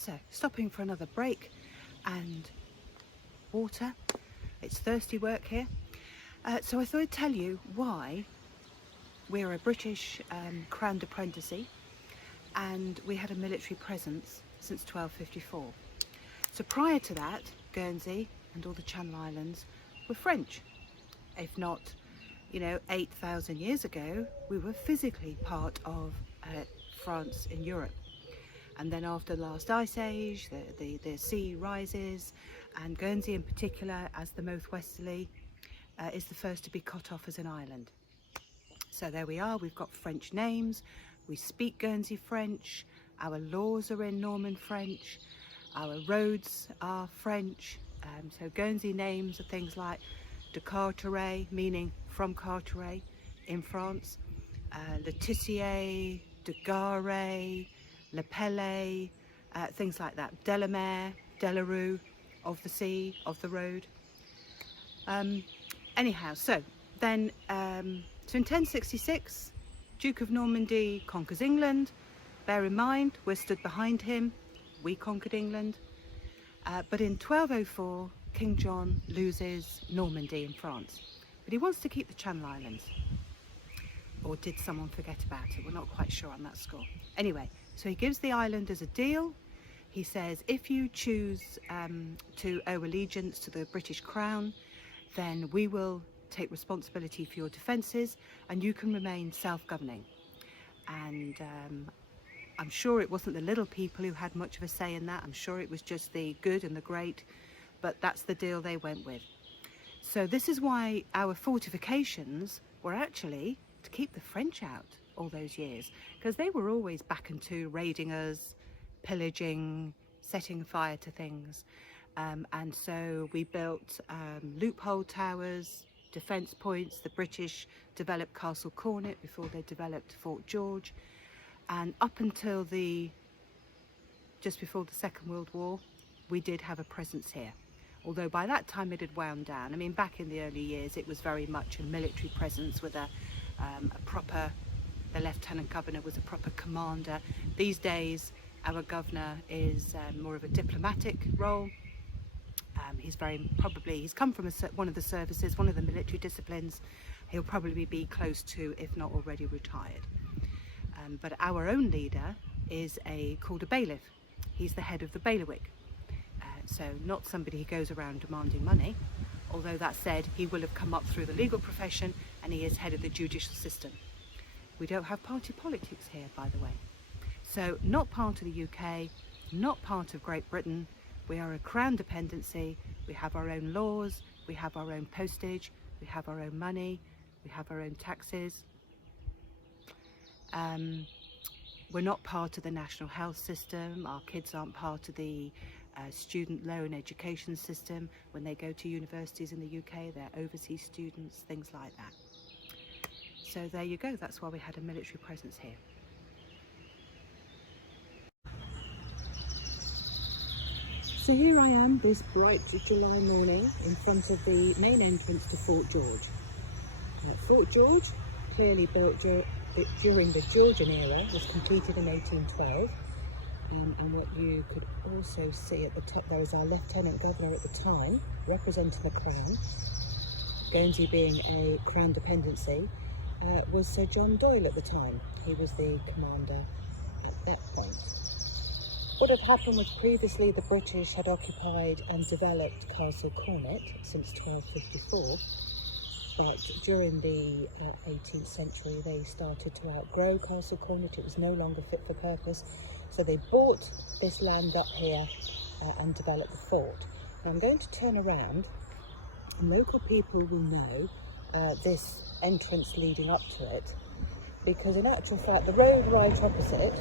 So, stopping for another break and water. It's thirsty work here. So I thought I'd tell you why we're a British crowned apprentice and we had a military presence since 1254. So prior to that, Guernsey and all the Channel Islands were French. If not, 8,000 years ago, we were physically part of France in Europe. And then after the last ice age, the sea rises, and Guernsey in particular, as the most westerly, is the first to be cut off as an island. So there we are, we've got French names, we speak Guernsey French, our laws are in Norman French, our roads are French. So Guernsey names are things like de Carteret, meaning from Carteret in France, Le Tissier, de Gare, Le Pelle, things like that. Delamere, Delarue, of the sea, of the road. Anyhow, so then, so in 1066, Duke of Normandy conquers England. Bear in mind, we're stood behind him. We conquered England. But in 1204, King John loses Normandy in France. But he wants to keep the Channel Islands. Or did someone forget about it? We're not quite sure on that score. Anyway, so he gives the island as a deal. He says, if you choose to owe allegiance to the British Crown, then we will take responsibility for your defences and you can remain self-governing. And I'm sure it wasn't the little people who had much of a say in that. I'm sure it was just the good and the great, but that's the deal they went with. So this is why our fortifications were actually to keep the French out all those years, because they were always back and to raiding us, pillaging, setting fire to things. And so we built loophole towers, defence points. The British developed Castle Cornet before they developed Fort George. And up until just before the Second World War, we did have a presence here. Although by that time it had wound down. I mean, back in the early years, it was very much a military presence with the Lieutenant Governor was a proper commander. These days, our governor is more of a diplomatic role. He's come from one of the services, one of the military disciplines. He'll probably be close to, if not already retired. But our own leader is called a bailiff. He's the head of the bailiwick. So not somebody who goes around demanding money, although that said, he will have come up through the legal profession and he is head of the judicial system. We don't have party politics here, by the way. So not part of the UK, not part of Great Britain. We are a crown dependency. We have our own laws, we have our own postage, we have our own money, we have our own taxes. We're not part of the national health system. Our kids aren't part of the student loan education system. When they go to universities in the UK, they're overseas students, things like that. So there you go, that's why we had a military presence here. So here I am this bright July morning in front of the main entrance to Fort George. Fort George, clearly built during the Georgian era, was completed in 1812. And what you could also see at the top there is our Lieutenant Governor at the time, representing the Crown, Guernsey being a Crown dependency, was Sir John Doyle at the time. He was the commander at that point. What had happened was previously the British had occupied and developed Castle Cornet since 1254, but during the 18th century they started to outgrow Castle Cornet. It was no longer fit for purpose. So they bought this land up here and developed the fort. Now I'm going to turn around, and local people will know this entrance leading up to it, because in actual fact the road right opposite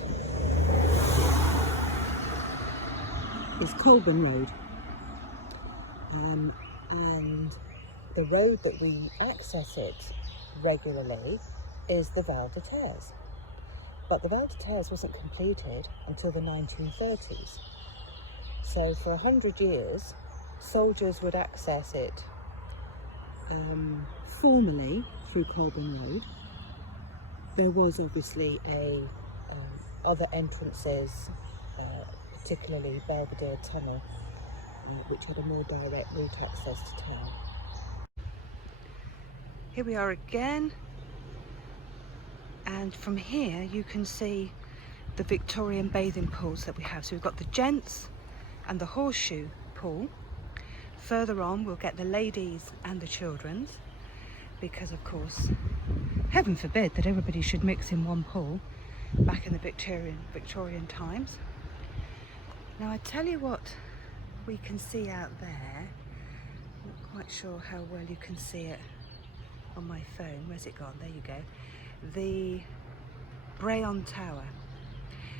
is Colburn Road, and the road that we access it regularly is the Val de Terres. But the Val de Terres wasn't completed until the 1930s. So for 100 years, soldiers would access it formally through Colburn Road. There was obviously other entrances particularly Belvedere Tunnel, which had a more direct route access to town. Here we are again, and from here you can see the Victorian bathing pools that we have. So we've got the gents and the horseshoe pool. Further on we'll get the ladies and the children's, because of course, heaven forbid that everybody should mix in one pool back in the Victorian times. Now I tell you what we can see out there. I'm not quite sure how well you can see it on my phone. Where's it gone? There you go. The Breann Tower.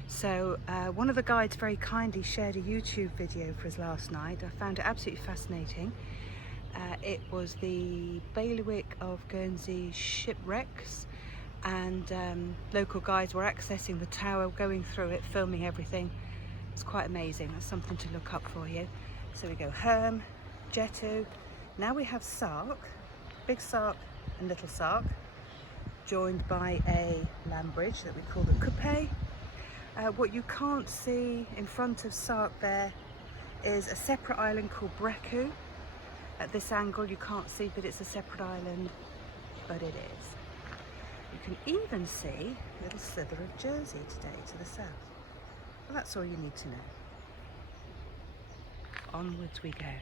So one of the guides very kindly shared a YouTube video for us last night. I found it absolutely fascinating. It was the bailiwick of Guernsey shipwrecks, and local guides were accessing the tower, going through it, filming everything. It's quite amazing. That's something to look up for you. So we go Herm, Jetto. Now we have Sark, Big Sark and Little Sark, joined by a land bridge that we call the Coupe. What you can't see in front of Sark there is a separate island called Breann. At this angle you can't see that it's a separate island, but it is. You can even see a little slither of Jersey today to the south. Well, that's all you need to know. Onwards we go.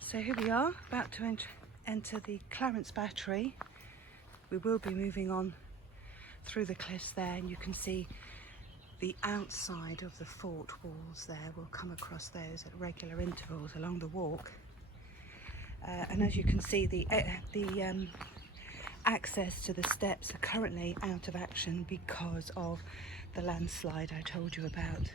So here we are, about to enter the Clarence Battery. We will be moving on through the cliffs there, and you can see the outside of the fort walls there. We'll come across those at regular intervals along the walk. And as you can see, the access to the steps are currently out of action because of the landslide I told you about.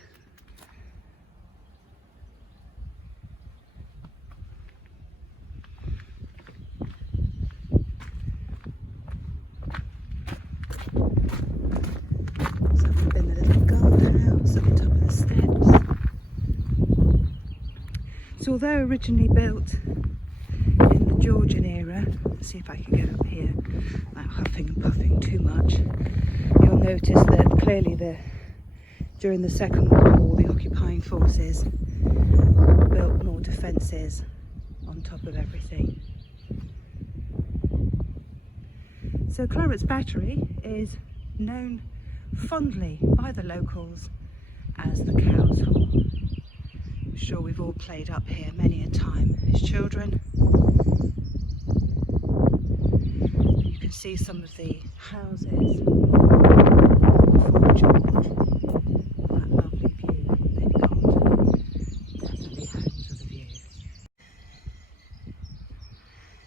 So we've been the little guardhouse at the top of the steps. So although originally built in the Georgian era, let's see if I can get up here without huffing and puffing too much, you'll notice that clearly during the Second World War the occupying forces built more defences on top of everything. So Clarence Battery is known fondly by the locals as the Cow's Hole. I'm sure we've all played up here many a time as children. You can see some of the houses from George. That lovely view they've got. Definitely homes with a view.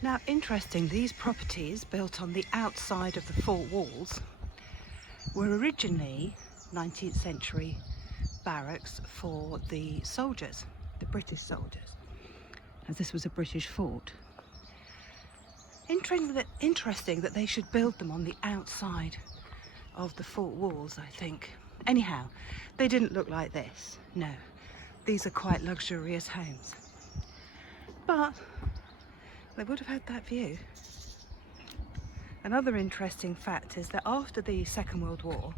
Now, interesting, these properties built on the outside of the fort walls were originally 19th century barracks for the soldiers, the British soldiers, as this was a British fort. Interesting that they should build them on the outside of the fort walls, I think. Anyhow, they didn't look like this, no. These are quite luxurious homes. But they would have had that view. Another interesting fact is that after the Second World War,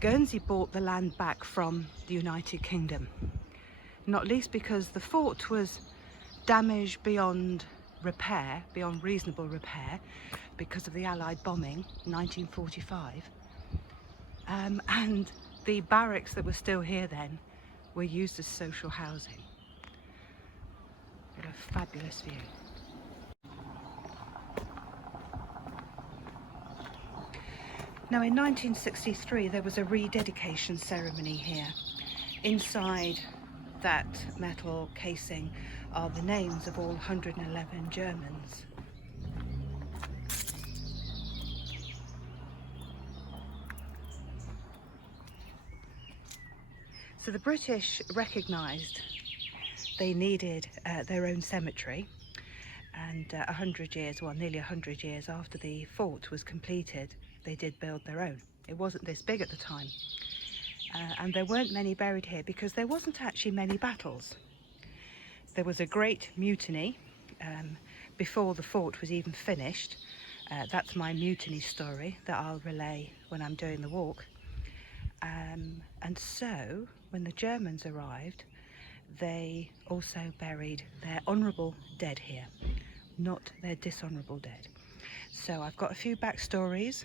Guernsey bought the land back from the United Kingdom, not least because the fort was damaged beyond repair, beyond reasonable repair, because of the Allied bombing in 1945. And the barracks that were still here then were used as social housing. What a fabulous view. Now in 1963 there was a rededication ceremony here. Inside that metal casing are the names of all 111 Germans. So the British recognised they needed their own cemetery, and 100 years, well nearly 100 years after the fort was completed, they did build their own. It wasn't this big at the time, and there weren't many buried here because there wasn't actually many battles. There was a great mutiny before the fort was even finished. That's my mutiny story that I'll relay when I'm doing the walk. And so when the Germans arrived, they also buried their honourable dead here, not their dishonourable dead. So I've got a few backstories.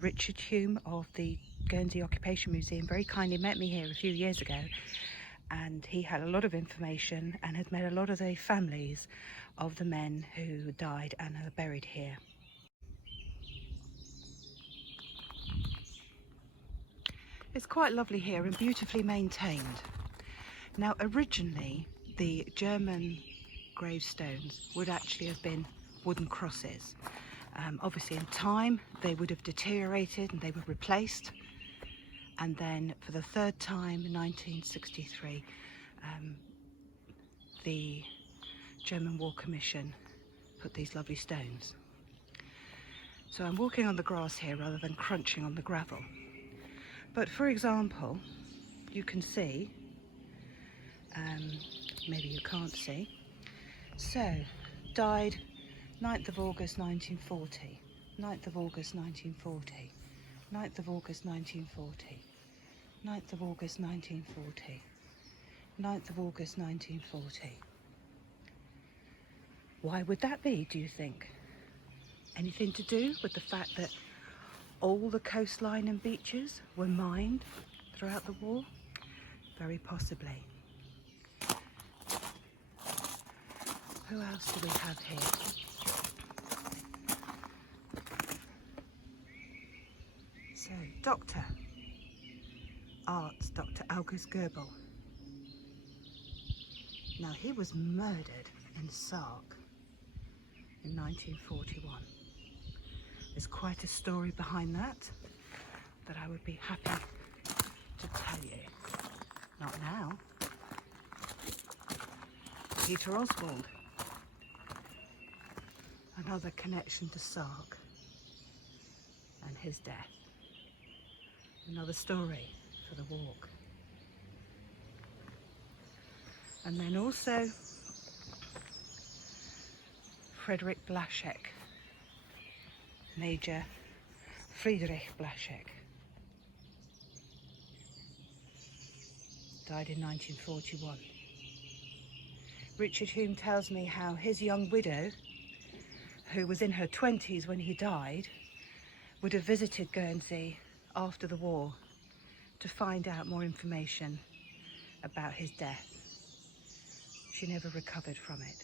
Richard Hume of the Guernsey Occupation Museum very kindly met me here a few years ago, and he had a lot of information and had met a lot of the families of the men who died and are buried here. It's quite lovely here and beautifully maintained. Now originally the German gravestones would actually have been wooden crosses. Obviously in time they would have deteriorated and they were replaced, and then for the third time in 1963 the German War Commission put these lovely stones. So I'm walking on the grass here rather than crunching on the gravel. But for example, you can see, maybe you can't see, so died 9th of August 1940, 9th of August 1940, 9th of August 1940, 9th of August 1940, 9th of August 1940. Why would that be, do you think? Anything to do with the fact that all the coastline and beaches were mined throughout the war? Very possibly. Who else do we have here? So, Dr. Arts, Dr. August Goebel. Now, he was murdered in Sark in 1941. There's quite a story behind that I would be happy to tell you. Not now. Peter Oswald. Another connection to Sark and his death. Another story for the walk. And then also Frederick Blaschek, Major Friedrich Blaschek, died in 1941. Richard Hume tells me how his young widow, who was in her 20s when he died, would have visited Guernsey after the war to find out more information about his death. She never recovered from it.